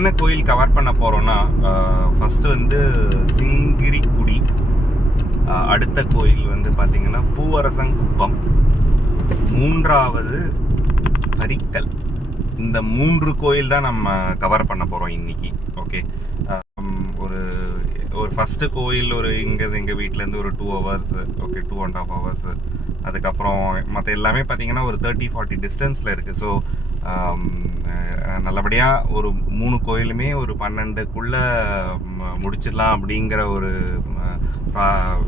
என்னென்ன கோயில் கவர் பண்ண போகிறோன்னா, ஃபஸ்ட்டு வந்து சிங்கிரிக்குடி, அடுத்த கோயில் வந்து பார்த்திங்கன்னா பூவரசங்குப்பம், மூன்றாவது பரிக்கல். இந்த 3 கோயில் தான் நம்ம கவர் பண்ண போகிறோம் இன்னைக்கு. ஓகே, ஒரு ஃபஸ்ட்டு கோயில் இங்கேருந்து எங்கள் வீட்டிலேருந்து ஒரு 2 hours, ஓகே 2.5 hours. அதுக்கப்புறம் மற்ற எல்லாமே பார்த்தீங்கன்னா ஒரு 30-40 டிஸ்டன்ஸில் இருக்குது. ஸோ நல்லபடியாக ஒரு 3 கோயிலுமே ஒரு 12க்குள்ளே முடிச்சிடலாம் அப்படிங்கிற ஒரு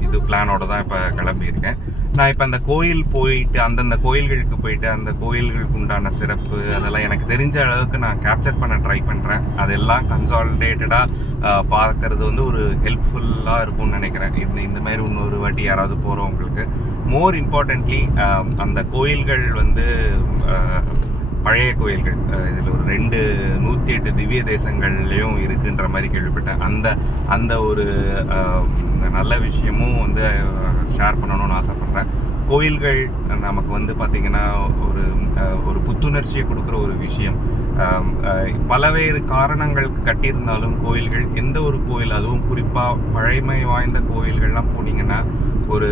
இது பிளானோட தான் இப்போ கிளம்பியிருக்கேன். நான் இப்போ அந்த கோயில் போயிட்டு அந்தந்த கோயில்களுக்கு போயிட்டு அந்த கோயில்களுக்கு உண்டான சிறப்பு அதெல்லாம் எனக்கு தெரிஞ்ச அளவுக்கு நான் கேப்சர் பண்ண ட்ரை பண்ணுறேன். அதெல்லாம் கன்சாலிடேட்டடாக பார்க்கறது வந்து ஒரு ஹெல்ப்ஃபுல்லாக இருக்கும்னு நினைக்கிறேன். இந்த மாதிரி இன்னொரு வாட்டி யாராவது போகிறவங்களுக்கு. மோர் இம்பார்ட்டன்ட்லி அந்த கோயில்கள் வந்து பழைய கோயில்கள், இதில் ஒரு 108 திவ்ய தேசங்கள்லையும் இருக்குன்ற மாதிரி கேள்விப்பட்டேன். அந்த ஒரு நல்ல விஷயமும் வந்து ஷேர் பண்ணணும்னு ஆசைப்பட்றேன். கோயில்கள் நமக்கு வந்து பார்த்திங்கன்னா ஒரு புத்துணர்ச்சியை கொடுக்குற ஒரு விஷயம். பலவேறு காரணங்களுக்கு கட்டியிருந்தாலும் கோயில்கள், எந்த ஒரு கோயில், அதுவும் குறிப்பாக பழமை வாய்ந்த கோயில்கள்லாம் போனீங்கன்னா ஒரு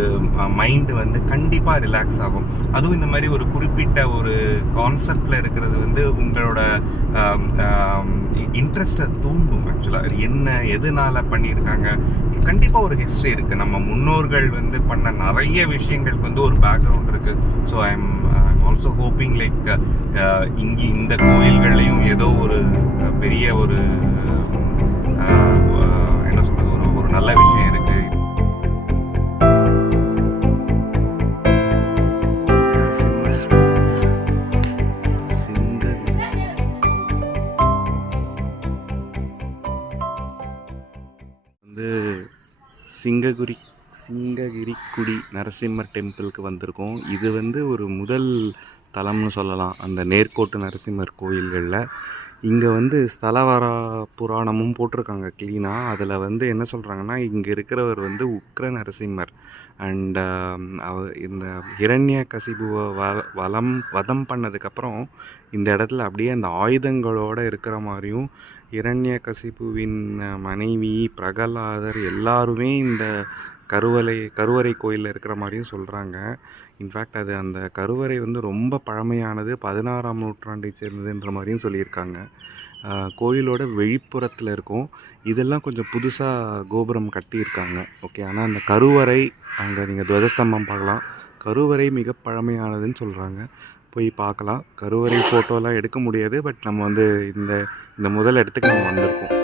மைண்டு வந்து கண்டிப்பாக ரிலாக்ஸ் ஆகும். அதுவும் இந்த மாதிரி ஒரு குறிப்பிட்ட ஒரு கான்செப்டில் இருக்கிறது வந்து உங்களோட இன்ட்ரெஸ்ட்டை தூண்டும். ஆக்சுவலாக என்ன எதனால பண்ணியிருக்காங்க, கண்டிப்பாக ஒரு ஹிஸ்ட்ரி இருக்குது. நம்ம முன்னோர்கள் வந்து பண்ண நிறைய விஷயங்களுக்கு வந்து ஒரு பேக்ரவுண்ட் இருக்குது. So I'm also hoping like இங்கே இந்த கோயில்கள்லையும் ஏதோ ஒரு பெரிய ஒரு என்ன சொல்கிறது, ஒரு நல்ல விஷயம் இருக்குது. சிங்ககிரிக்குடி நரசிம்மர் டெம்பிளுக்கு வந்திருக்கோம். இது வந்து ஒரு முதல் தலம்னு சொல்லலாம் அந்த நேர்கோட்டு நரசிம்மர் கோயில்களில். இங்கே வந்து ஸ்தலவர புராணமும் போட்டிருக்காங்க க்ளீனாக. அதில் வந்து என்ன சொல்கிறாங்கன்னா, இங்கே இருக்கிறவர் வந்து உக்ர நரசிம்மர். அண்ட் இந்த ஹிரண்ய கசிபுவை வதம் பண்ணதுக்கப்புறம் இந்த இடத்துல அப்படியே அந்த ஆயுதங்களோடு இருக்கிற மாதிரியும், ஹிரண்ய கசிபுவின் மனைவி பிரகலாதர் எல்லாருமே இந்த கருவறை கோயிலில் இருக்கிற மாதிரியும் சொல்கிறாங்க. இன்ஃபேக்ட் அது அந்த கருவறை வந்து ரொம்ப பழமையானது, 16ஆம் நூற்றாண்டை சேர்ந்ததுன்ற மாதிரியும் சொல்லியிருக்காங்க. கோயிலோட வெளிப்புறத்தில் இருக்கும். இதெல்லாம் கொஞ்சம் புதுசாக கோபுரம் கட்டியிருக்காங்க. ஓகே, ஆனால் அந்த கருவறை அங்கே நீங்கள் துவஜஸ்தம்பம் பார்க்கலாம். கருவறை மிக பழமையானதுன்னு சொல்கிறாங்க. போய் பார்க்கலாம். கருவறை ஃபோட்டோலாம் எடுக்க முடியாது, பட் நம்ம வந்து இந்த முதல் இடத்துக்கு நம்ம வந்திருக்கோம்.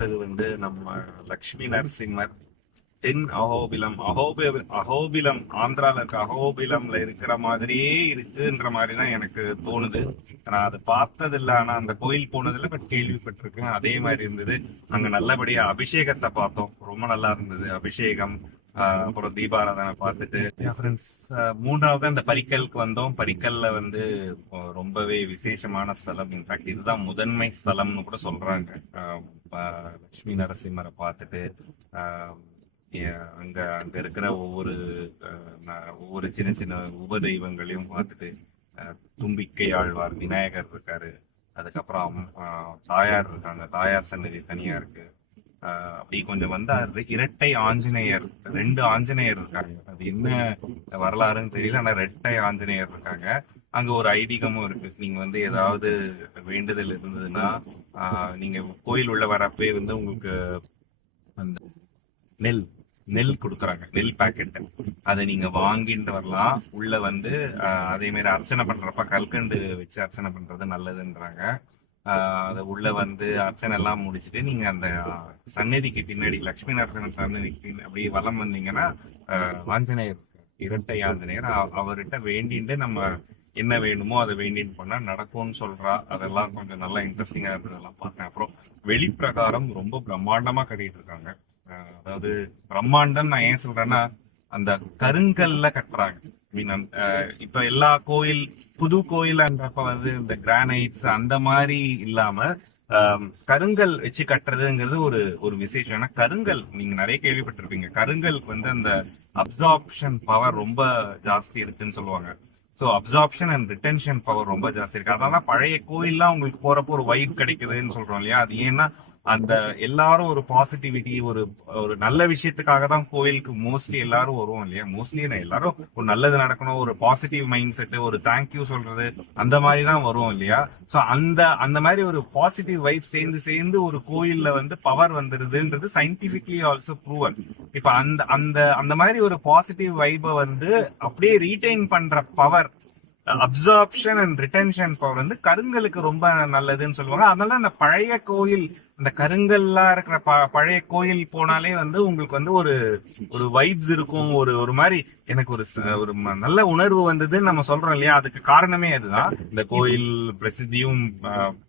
அது வந்து நம்ம லக்ஷ்மி நரசிம்மர் தென் அஹோபிலம் ஆந்திராவில் இருக்க அஹோபிலம்ல இருக்கிற மாதிரியே இருக்குன்ற மாதிரி தான் எனக்கு தோணுது. நான் அதை பார்த்ததில்லை, ஆனால் அந்த கோயில் போனதில்லை, பட் கேள்விப்பட்டிருக்கேன். அதே மாதிரி இருந்தது. அங்கே நல்லபடியா அபிஷேகத்தை பார்த்தோம், ரொம்ப நல்லா இருந்தது அபிஷேகம். அப்புறம் தீபாராதனை பார்த்துட்டு ஃப்ரெண்ட்ஸ் 3வது அந்த பரிக்கலுக்கு வந்தோம். பரிக்கல்ல வந்து ரொம்பவே விசேஷமான ஸ்தலம். இன்ஃபேக்ட் இதுதான் முதன்மை ஸ்தலம்னு கூட சொல்றாங்க. லட்சுமி நரசிம்மரை பார்த்துட்டு அங்க இருக்கிற ஒவ்வொரு சின்ன சின்ன உபதெய்வங்களையும் பார்த்துட்டு, தும்பிக்கை ஆழ்வார் விநாயகர் இருக்காரு, அதுக்கப்புறம் தாயார் இருக்காங்க, தாயார் சன்னதி தனியா இருக்கு. அப்படி கொஞ்சம் வந்து இரட்டை ஆஞ்சநேயர், 2 ஆஞ்சநேயர் இருக்காங்க. அது என்ன வரலாறுன்னு தெரியல, ஆனா இரட்டை ஆஞ்சநேயர் இருக்காங்க. அங்க ஒரு ஐதீகமும் இருக்கு. நீங்க வந்து ஏதாவது வேண்டுதல் இருந்ததுன்னா நீங்க கோயில் உள்ள வரப்பே வந்து உங்களுக்கு அந்த நெல் கொடுக்குறாங்க, நெல் பாக்கெட். அதை நீங்க வாங்கிட்டு வரலாம். உள்ள வந்து அதே மாதிரி அர்ச்சனை பண்றப்ப கல்கண்டு வச்சு அர்ச்சனை பண்றது நல்லதுன்றாங்க. அதை உள்ள வந்து அர்ச்சனை எல்லாம் முடிச்சுட்டு நீங்க அந்த சன்னதிக்கு பின்னாடி, லட்சுமி நரசிம்மன் சன்னதிக்கு அப்படியே வலம் வந்தீங்கன்னா ஆஞ்சநேயர், இரட்டை ஆஞ்சநேயர், அவர்கிட்ட வேண்டிட்டு நம்ம என்ன வேணுமோ அதை வேண்டின்னு பண்ணா நடக்கும்னு சொல்றா. அதெல்லாம் கொஞ்சம் நல்லா இன்ட்ரெஸ்டிங்கா இருந்ததெல்லாம் பார்த்தேன். அப்புறம் வெளிப்பிரகாரம் ரொம்ப பிரம்மாண்டமா கட்டிட்டு இருக்காங்க. அதாவது பிரம்மாண்டம் நான் ஏன் சொல்றேன்னா, அந்த கருங்கல்ல கட்டுறாங்க. மீன் இப்ப எல்லா கோயில் புது கோயில்ன்றப்ப வந்து இந்த கிரானைட்ஸ் அந்த மாதிரி இல்லாம கருங்கல் வச்சு கட்டுறதுங்கிறது ஒரு ஒரு விசேஷம். ஏன்னா கருங்கல் நீங்க நிறைய கேள்விப்பட்டிருப்பீங்க, கருங்கலுக்கு வந்து அந்த அப்சார்ப்ஷன் பவர் ரொம்ப ஜாஸ்தி இருக்குன்னு சொல்லுவாங்க. So absorption and retention power ரொம்ப ஜாஸ்தி இருக்கு. அதனால பழைய கோயில்லாம் உங்களுக்கு போறப்போ ஒரு வைப் கிடைக்குதுன்னு சொல்றோம் இல்லையா? அது ஏன்னா அந்த எல்லாரும் ஒரு பாசிட்டிவிட்டி, ஒரு ஒரு நல்ல விஷயத்துக்காக தான் கோயிலுக்கு மோஸ்ட்லி எல்லாரும் வருவோம் இல்லையா? மோஸ்ட்லி எல்லாரும் ஒரு நல்லது நடக்கணும், ஒரு பாசிட்டிவ் மைண்ட் செட், ஒரு தேங்க்யூ சொல்றது, அந்த மாதிரி தான் வருவோம் இல்லையா? ஸோ அந்த மாதிரி ஒரு பாசிட்டிவ் வைப் சேர்ந்து சேர்ந்து ஒரு கோயில்ல வந்து பவர் வந்துருதுன்றது சயின்டிபிக்லி ஆல்சோ ப்ரூவன். இப்ப அந்த அந்த அந்த மாதிரி ஒரு பாசிட்டிவ் வைபை வந்து அப்படியே ரீடைன் பண்ற power, absorption and retention power வந்து கருங்கலுக்கு ரொம்ப நல்லதுன்னு சொல்லுவாங்க. அதனால அந்த பழைய கோயில், இந்த கருங்கல்லாம் இருக்கிற பழைய கோயில் போனாலே வந்து உங்களுக்கு வந்து ஒரு ஒரு வைப்ஸ் இருக்கும், ஒரு ஒரு மாதிரி எனக்கு ஒரு நல்ல உணர்வு வந்ததுன்னு நம்ம சொல்றோம் இல்லையா? அதுக்கு காரணமே அதுதான். இந்த கோயில் பிரசித்தியும்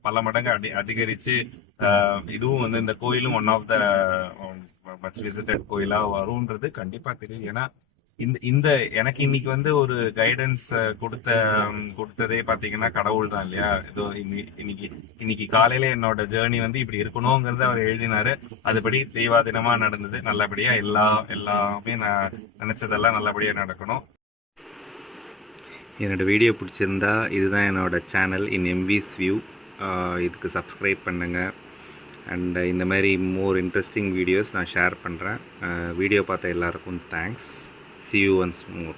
பல மடங்கு அதிகரிச்சு இதுவும் வந்து இந்த கோயிலும் one of the much visited கோயிலா வரும்ன்றது கண்டிப்பா தெரியும். ஏன்னா இந்த எனக்கு இன்னைக்கு வந்து ஒரு கைடன்ஸ் கொடுத்ததே பாத்தீங்கன்னா கடவுள் தான் இல்லையா? ஏதோ இன்னைக்கு காலையில என்னோட ஜேர்னி வந்து இப்படி இருக்கணுங்கிறத அவர் எழுதினாரு. அதுபடி தெய்வாதீனமா நடந்தது. நல்லபடியா எல்லாமே நான் நினைச்சதெல்லாம் நல்லபடியா நடக்கணும். என்னோட வீடியோ பிடிச்சிருந்தா இதுதான் என்னோட சேனல் இன் எம்விஸ் வியூ. இதுக்கு சப்ஸ்கிரைப் பண்ணுங்கள். அண்ட் இந்த மாதிரி மோர் இன்ட்ரெஸ்டிங் வீடியோஸ் நான் ஷேர் பண்ணுறேன். வீடியோ பார்த்த எல்லாருக்கும் thanks. See you once more.